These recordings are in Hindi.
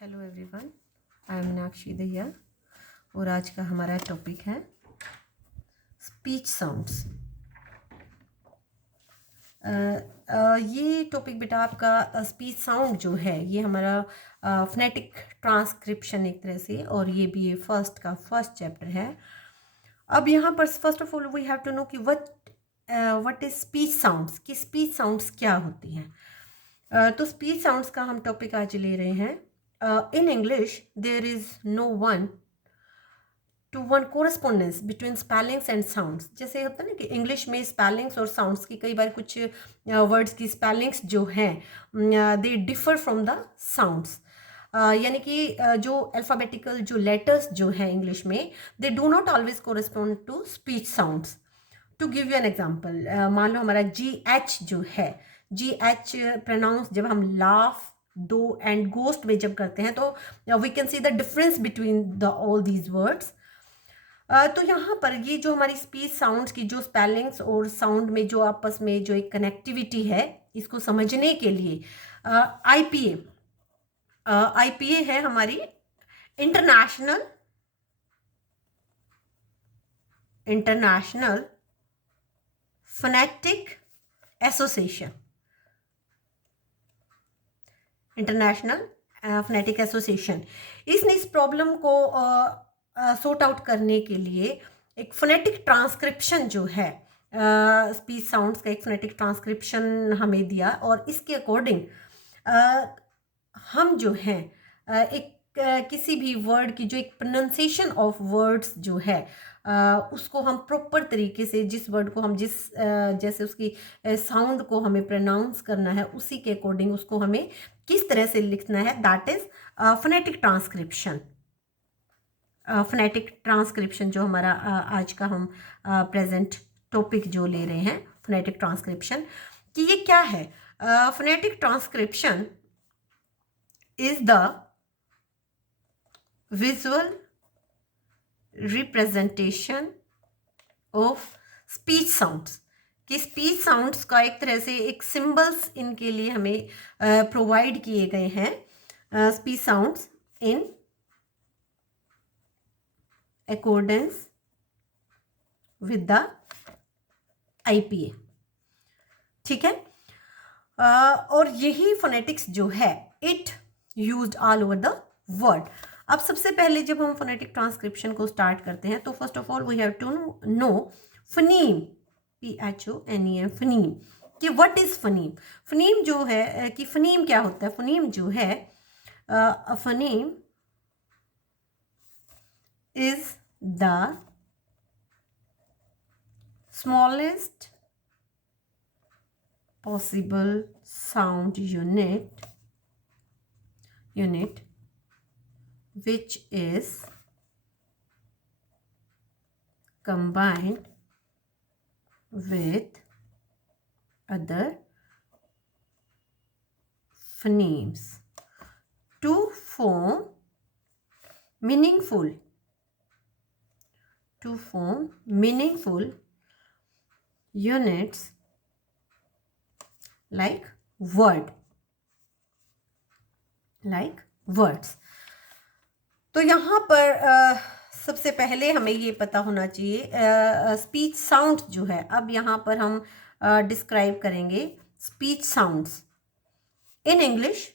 Hello everyone, I am Meenakshi Dahiya और आज का हमारा टॉपिक है स्पीच साउंड्स। ये टॉपिक बेटा आपका स्पीच साउंड जो है ये हमारा फोनेटिक ट्रांसक्रिप्शन एक तरह से, और ये भी फर्स्ट चैप्टर है। अब यहाँ पर first of all we have to know कि व्हाट इज स्पीच साउंड्स, कि स्पीच साउंड्स क्या होती हैं। तो स्पीच साउंड्स का हम टॉपिक आज ले रहे हैं। In English, there is no one correspondence between spellings and sounds। जैसे होता है ना कि इंग्लिश में स्पेलिंग्स और साउंड्स की कई बार कुछ वर्ड्स की स्पेलिंग्स जो हैं they differ from the sounds. यानी कि जो अल्फ़ाबेटिकल जो लेटर्स जो हैं इंग्लिश में they do not always correspond to speech sounds. To give you an example, मान लो हमारा GH जो है, GH प्रोनाउंस जब हम लाफ दो एंड गोस्ट में जब करते हैं तो we can see the difference between the all these words. तो यहाँ पर ये जो हमारी स्पीच साउंड्स की जो स्पेलिंग्स और साउंड में जो आपस में जो एक कनेक्टिविटी है, इसको समझने के लिए IPA है हमारी international phonetic association. International phonetic association इसने इस प्रॉब्लम को सॉर्ट आउट करने के लिए एक फोनेटिक ट्रांसक्रिप्शन जो है स्पीच साउंड्स का एक फोनेटिक ट्रांसक्रिप्शन हमें दिया, और इसके अकॉर्डिंग हम जो हैं एक किसी भी वर्ड की जो एक प्रोनाउंसिएशन ऑफ वर्ड्स जो है उसको हम प्रॉपर तरीके से, जिस वर्ड को हम जैसे उसकी साउंड को हमें प्रोनाउंस करना है उसी के अकॉर्डिंग उसको हमें किस तरह से लिखना है, that is phonetic transcription. Phonetic transcription जो हमारा आज का हम प्रेजेंट टॉपिक जो ले रहे हैं, फोनेटिक ट्रांसक्रिप्शन, कि ये क्या है। Phonetic transcription is the visual representation of speech sounds, कि स्पीच साउंड्स का एक तरह से एक सिंबल्स इनके लिए हमें प्रोवाइड किए गए हैं। Speech sounds in accordance with the IPA, ठीक है। और यही फोनेटिक्स जो है it used all over the world. अब सबसे पहले जब हम फोनेटिक ट्रांसक्रिप्शन को स्टार्ट करते हैं तो first of all we have to know phoneme, PHONEM, phoneme, कि व्हाट इज फनीम। फनीम जो है कि फनीम क्या होता है। फनीम जो है phoneme is the smallest possible sound unit which is combined with other phonemes to form meaningful units like words। तो यहाँ पर सबसे पहले हमें ये पता होना चाहिए स्पीच साउंड्स जो है। अब यहाँ पर हम डिस्क्राइब करेंगे speech sounds in English.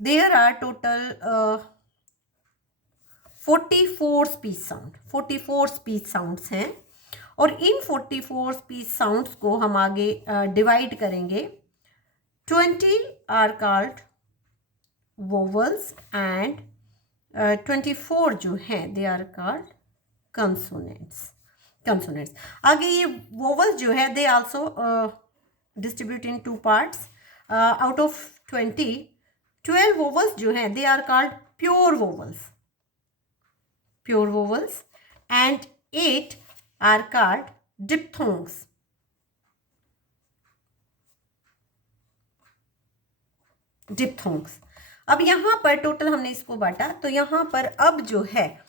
There are total 44 speech sounds हैं, और इन 44 स्पीच साउंड्स को हम आगे डिवाइड करेंगे। 20 आर कॉल्ड वोवल्स एंड 24 जो हैं दे आर कॉल्ड कंसोनेंट्स। आगे ये वोवल्स जो है they also distribute in 2 parts. Out of 12 vowels जो हैं they are called pure vowels and 8 are called diphthongs। अब यहाँ पर टोटल हमने इसको बांटा, तो यहाँ पर अब जो है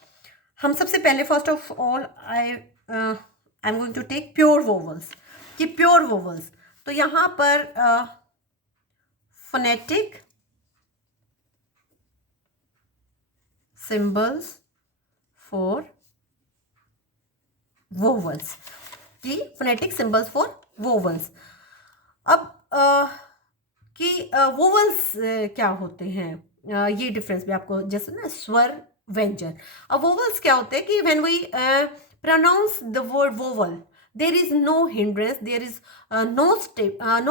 हम सबसे पहले first of all I am going to take pure vowels, कि प्योर वोवल्स। तो यहाँ पर फोनेटिक सिंबल्स फॉर वोवल्स, कि फोनेटिक सिंबल्स फॉर वोवल्स। अब कि वोवल्स क्या होते हैं, ये डिफरेंस भी आपको, जैसे ना स्वर व्यंजन। अब वोवल्स क्या होते हैं कि when we pronounce the word vowel, there is no hindrance, there is no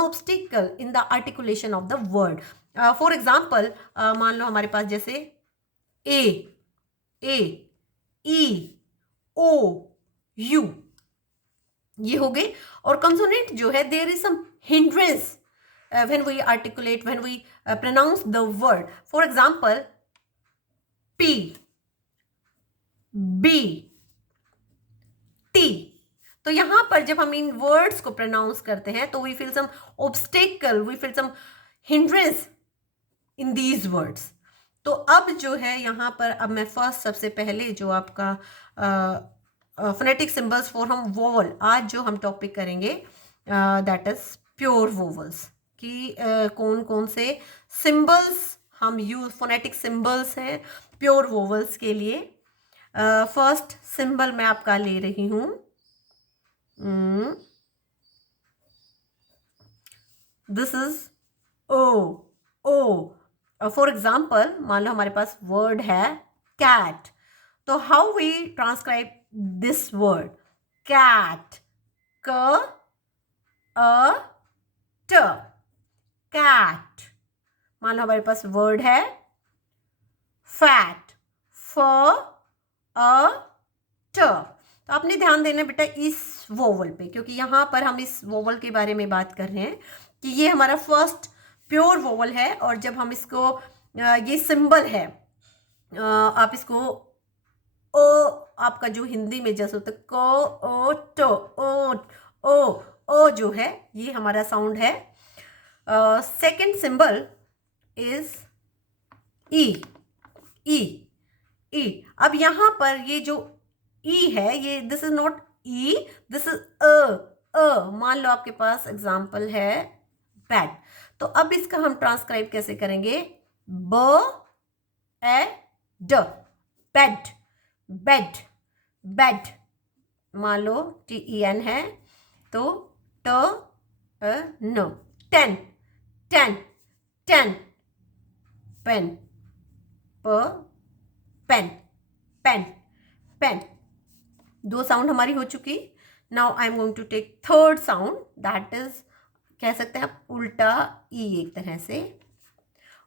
obstacle in the articulation of the word. For example, मान लो हमारे पास जैसे a, e, o, u, ये हो गए। और कंसोनेंट जो है, there is some hindrance when we articulate, when we pronounce the word. For example p, b, t। तो यहां पर जब हम इन वर्ड्स को प्रोनाउंस करते हैं तो we feel some obstacle, we feel some hindrance in these words. तो अब जो है यहाँ पर, अब मैं फर्स्ट सबसे पहले जो आपका फोनेटिक सिंबल्स फॉर हम वोवल, आज जो हम टॉपिक करेंगे दैट इज प्योर वोवल्स, कि कौन कौन से सिंबल्स हम यूज, फोनेटिक सिंबल्स हैं प्योर वोवल्स के लिए। फर्स्ट सिंबल मैं आपका ले रही हूँ, दिस इज ओ, ओ। फॉर एग्जाम्पल मान लो हमारे पास वर्ड है कैट, तो how we transcribe this word cat, क अ ट, कैट। मान लो हमारे पास वर्ड है फैट, फ अ ट। तो आपने ध्यान देना बेटा इस वोवल पे, क्योंकि यहाँ पर हम इस वोवल के बारे में बात कर रहे हैं कि ये हमारा फर्स्ट प्योर वोवल है। और जब हम इसको ये सिंबल है, आप इसको ओ, आपका जो हिंदी में जैसे होता है को ओ टो, ओ जो है ये हमारा साउंड है। सेकंड सिंबल इज ई, ई, ई। अब यहां पर ये जो ई है, ये this is not E, this is a. मान लो आपके पास एग्जाम्पल है बैट, तो अब इसका हम ट्रांसक्राइब कैसे करेंगे, ब ए ड, बेड, बेड, बेड। मान लो TEN है, तो ट न, टेन, टेन, टेन, पेन, प पेन, पेन, पेन। दो साउंड हमारी हो चुकी। Now I am going to take third sound, that is, कह सकते हैं आप उल्टा ई एक तरह से।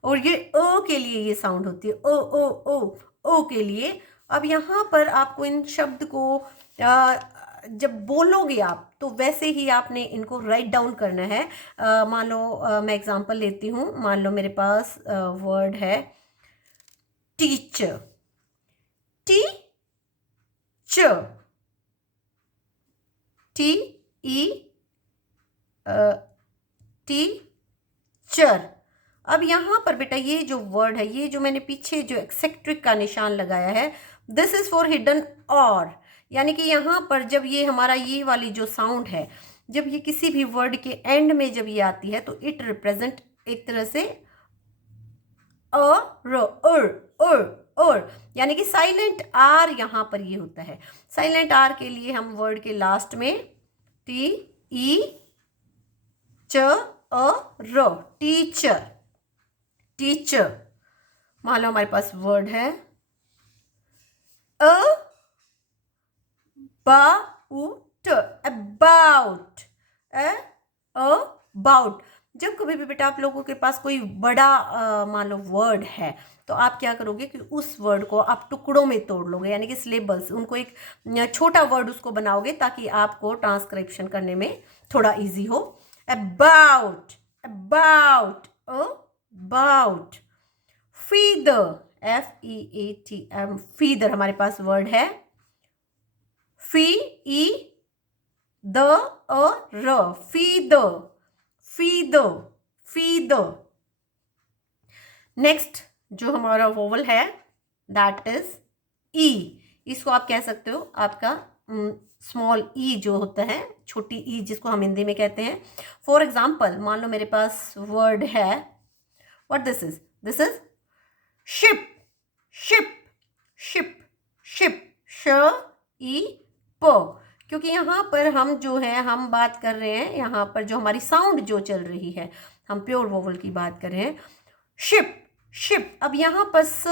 और ये ओ के लिए ये साउंड होती है, ओ ओ ओ, ओ के लिए। अब यहाँ पर आपको इन शब्द को जब बोलोगे आप, तो वैसे ही आपने इनको राइट डाउन करना है। मान लो मैं एग्जांपल लेती हूँ, मान लो मेरे पास वर्ड है टीचर, टी च, टी ई टीचर। अब यहाँ पर बेटा ये जो वर्ड है, ये जो मैंने पीछे जो एक्सेक्ट्रिक का निशान लगाया है, दिस इज फॉर हिडन और, यानी कि यहाँ पर जब ये हमारा ये वाली जो साउंड है, जब ये किसी भी वर्ड के एंड में जब ये आती है, तो इट रिप्रेजेंट एक तरह से और, यानी कि साइलेंट आर यहाँ पर ये होता है। साइलेंट आर के लिए हम वर्ड के लास्ट में टी ई च अ र, टीचर, टीचर। मान लो हमारे पास वर्ड है अबाउट, अबाउट, अबाउट। जब कभी भी बेटा आप लोगों के पास कोई बड़ा मान लो वर्ड है, तो आप क्या करोगे कि उस वर्ड को आप टुकड़ों में तोड़ लोगे, यानी कि सिलेबल्स, उनको एक छोटा वर्ड उसको बनाओगे ताकि आपको ट्रांसक्रिप्शन करने में थोड़ा इजी हो। About, about, about. Feather, FEATM, feather हमारे पास वर्ड है फी ई द अ र, फीदर, फीदर, फीदर। नेक्स्ट जो हमारा वोवल है दैट इज ई। इसको आप कह सकते हो आपका स्मॉल ई जो होता है, छोटी ई जिसको हम हिंदी में कहते हैं। फॉर एग्जाम्पल मान लो मेरे पास वर्ड है, what this is, this is ship, ship, ई प, क्योंकि यहाँ पर हम जो है हम बात कर रहे हैं, यहाँ पर जो हमारी साउंड जो चल रही है हम प्योर वोवल की बात कर रहे हैं। Ship, ship. अब यहाँ पर स,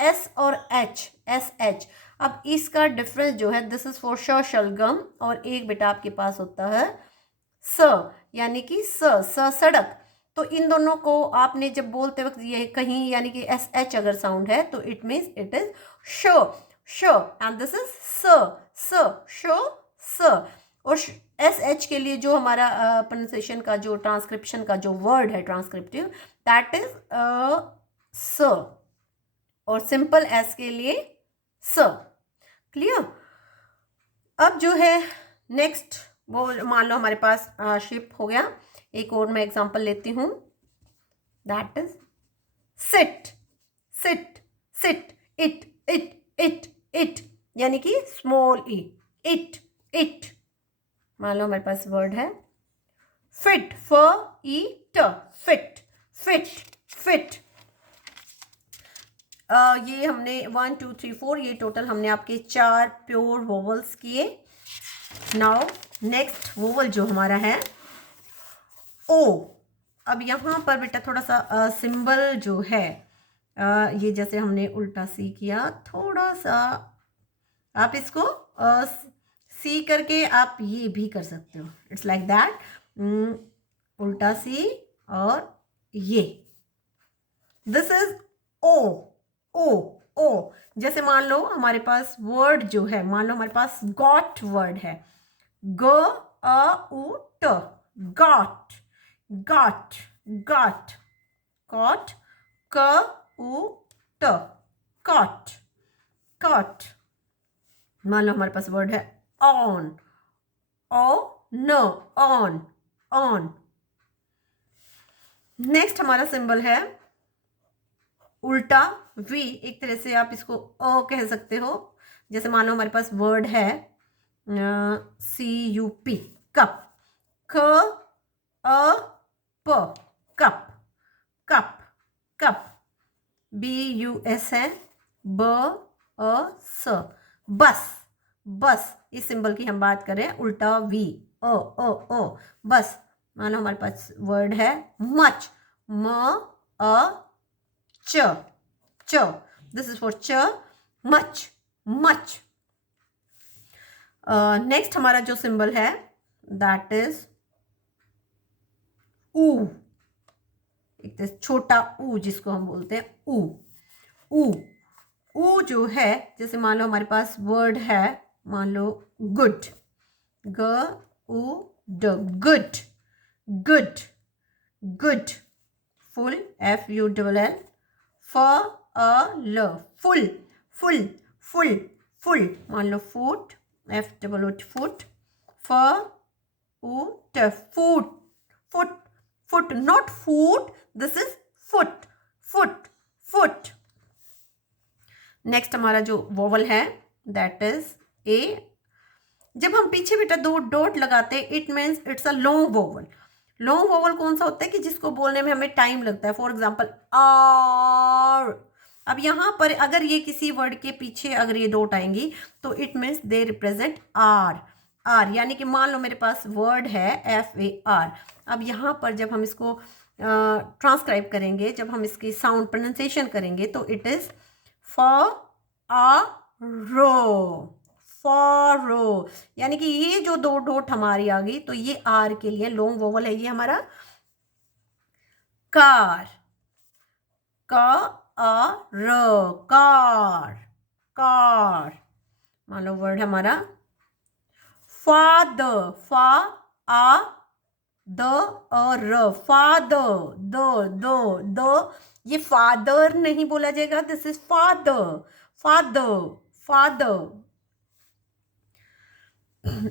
एस और एच, एस एच, अब इसका डिफरेंस जो है दिस इज फॉर श शलगम, और एक बेटा आपके पास होता है स, यानी कि स सड़क। तो इन दोनों को आपने जब बोलते वक्त ये कहीं यानी कि एस एच अगर साउंड है तो इट मीन्स इट इज श, श, एंड दिस इज स, शो, स। और एस एच के लिए जो हमारा प्रोनाउंसिएशन का जो ट्रांसक्रिप्शन का जो वर्ड है ट्रांसक्रिप्टिव, दैट इज स, और सिंपल एस के लिए स। क्लियर? अब जो है नेक्स्ट, वो मान लो हमारे पास शिप हो गया। एक और मैं एग्जांपल लेती हूँ, that is sit, sit, sit, it, यानी कि स्मॉल ई, इट। मान लो हमारे पास वर्ड है फिट, फ ई ट, फिट, फिट। ये हमने 1 2 3 4 ये टोटल हमने आपके 4 प्योर वोवल्स किए। नाउ नेक्स्ट वोवल जो हमारा है ओ। अब यहाँ पर बेटा थोड़ा सा सिंबल जो है ये जैसे हमने उल्टा सी किया, थोड़ा सा आप इसको सी करके आप ये भी कर सकते हो, इट्स लाइक दैट, उल्टा सी और ये, दिस इज ओ, ओ। जैसे मान लो हमारे पास वर्ड जो है, मान लो हमारे पास गॉट वर्ड है, ग अ उ ट, गॉट, गॉट, क उ ट, कॉट। मान लो हमारे पास वर्ड है ऑन, ओ न, ऑन। नेक्स्ट हमारा सिंबल है उल्टा वी, एक तरह से आप इसको अ कह सकते हो। जैसे मान लो हमारे पास वर्ड है CUP, कप, क अ प, कप, BUS है, ब अ स, बस। इस सिंबल की हम बात करें, उल्टा वी, ओ, बस। मानो हमारे पास वर्ड है मच, म अ च, दिस इज फॉर च, मच। नेक्स्ट हमारा जो सिंबल है दैट इज ऊ, एक छोटा ऊ जिसको हम बोलते हैं ऊ जो है, जैसे मान लो हमारे पास वर्ड है, मान लो गुड, ग उ ड, good, full, FULL, FUL, full, मान लो foot, FOOT, foot, foot, not फूट, दिस इज फुट। नेक्स्ट हमारा जो वोवल है दैट इज ए। जब हम पीछे बेटा 2 डॉट लगाते हैं it means it's a long vowel. Long vowel कौन सा होता है कि जिसको बोलने में हमें टाइम लगता है, फॉर एग्जाम्पल आर। अब यहाँ पर अगर ये किसी वर्ड के पीछे अगर ये डॉट आएंगी तो it means they represent are, यानी कि मान लो मेरे पास वर्ड है FAR। अब यहाँ पर जब हम इसको ट्रांसक्राइब करेंगे, जब हम इसकी साउंड प्रोनाउंसिएशन करेंगे तो इट इज फॉरो, यानी कि ये जो 2 डॉट हमारी आ गई तो ये आर के लिए लॉन्ग वोवल है, ये हमारा कार, कार। मान लो वर्ड हमारा फादर, फादर, द ये फादर नहीं बोला जाएगा, दिस इज फादर।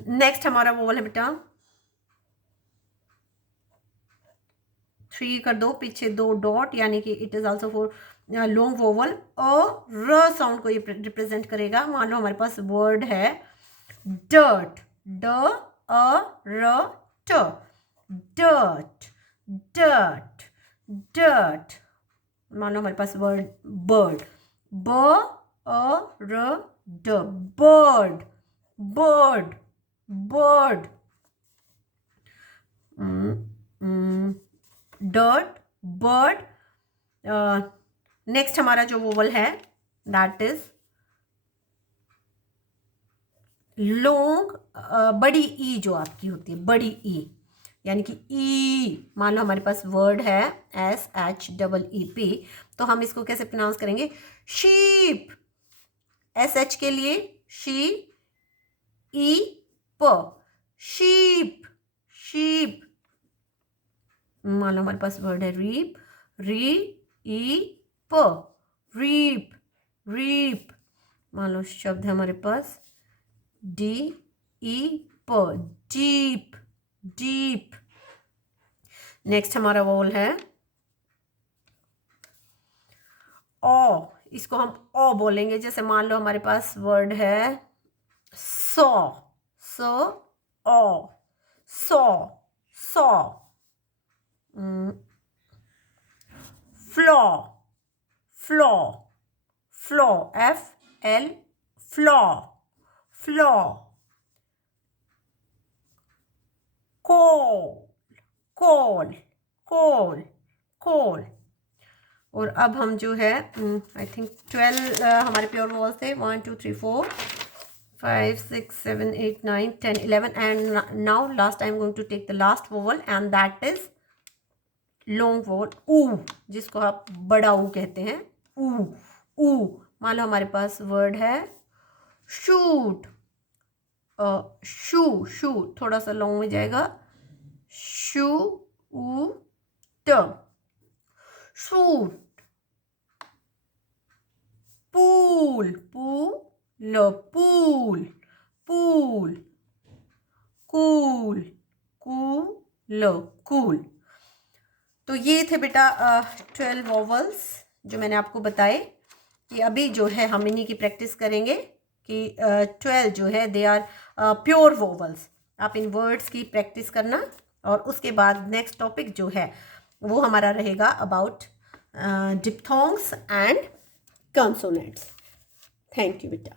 नेक्स्ट हमारा वोवल है बेटा 3 कर दो, पीछे 2 डॉट, यानी कि it is also for long vowel. र साउंड को ये रिप्रेजेंट करेगा। मान लो हमारे पास वर्ड है डर्ट, डर्ट। मान लो हमारे पास वर्ड बर्ड, ड, bird, bird, bird, dirt, bird. Next हमारा जो वोवल है दैट इज लॉन्ग, बड़ी ई जो आपकी होती है, बड़ी ई, यानी कि ई, मान लो हमारे पास वर्ड है SHEEP, तो हम इसको कैसे प्रोनाउंस करेंगे? शीप, SH के लिए शी, ई प, शीप, शीप। मान लो हमारे पास वर्ड है रीप, री ई प, रीप, रीप। मान लो शब्द है हमारे पास डी ई प, डीप, डीप। नेक्स्ट हमारा वोल है ओ, इसको हम ओ बोलेंगे। जैसे मान लो हमारे पास वर्ड है सॉ, सो, ओ, saw, saw. Flaw, flaw, flaw, FL, flaw, flaw. Coal, coal, coal, coal. और अब हम जो है आई थिंक 12 हमारे प्योर वॉल्स थे, 1 2 3 4 5 6 7 8 9 10 11 and now last I am going to take the last vowel and that is long vowel ऊ, जिसको आप बड़ा ऊ कहते हैं, ऊ, ऊ। मान लो हमारे पास वर्ड है शूट, शू, शू थोड़ा सा लॉन्ग में जाएगा, शू ऊ ट, shoot. Pool, pool, pool, pool. Cool, cool, cool. तो ये थे बेटा 12 वॉवल्स जो मैंने आपको बताए, कि अभी जो है हम इन्हीं की प्रैक्टिस करेंगे कि 12 जो है दे आर प्योर वॉवल्स। आप इन वर्ड्स की प्रैक्टिस करना, और उसके बाद नेक्स्ट टॉपिक जो है वो हमारा रहेगा about diphthongs and consonants. Thank you बेटा।